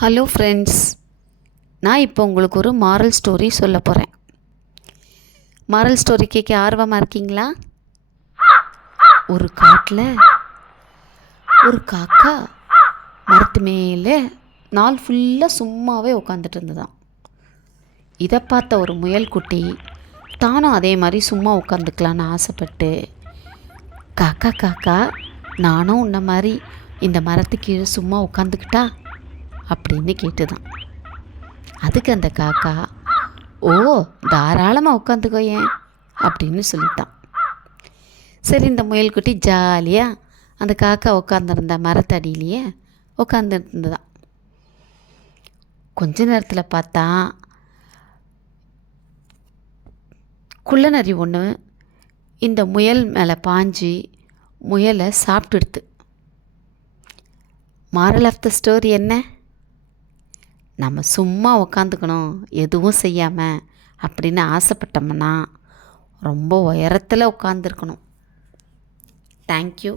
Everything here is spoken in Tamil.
ஹலோ ஃப்ரெண்ட்ஸ், நான் இப்போ உங்களுக்கு ஒரு மாரல் ஸ்டோரி சொல்ல போகிறேன். மாரல் ஸ்டோரி கேட்க ஆர்வமாக இருக்கீங்களா? ஒரு காட்டில் ஒரு காக்கா மரத்து மேலே நாள் ஃபுல்லாக சும்மாவே உட்காந்துட்டு இருந்ததான். இதை பார்த்த ஒரு முயல் குட்டி தானும் அதே மாதிரி சும்மா உட்காந்துக்கலான்னு ஆசைப்பட்டு, காக்கா காக்கா நானும் உன்ன மாதிரி இந்த மரத்துக்கு கீழே சும்மா உட்காந்துக்கிட்டா அப்படின்னு கேட்டுதான். அதுக்கு அந்த காக்கா, ஓ தாராளமாக உட்காந்துக்கோ ஏன் அப்படின்னு சொல்லிட்டான். சரி, இந்த முயல்குட்டி ஜாலியாக அந்த காக்கா உட்காந்துருந்த மரத்தடியிலேயே உட்காந்துருந்துதான். கொஞ்ச நேரத்தில் பார்த்தா குள்ளநரி ஒன்று இந்த முயல் மேலே பாஞ்சு முயலை சாப்பிட்டுடுது. மாரல் ஆஃப் த ஸ்டோரி என்ன? நம்ம சும்மா உக்காந்துக்கணும் எதுவும் செய்யாமல் அப்படின்னு ஆசைப்பட்டோம்னா ரொம்ப உயரத்தில் உட்காந்துருக்கணும். தேங்க்யூ.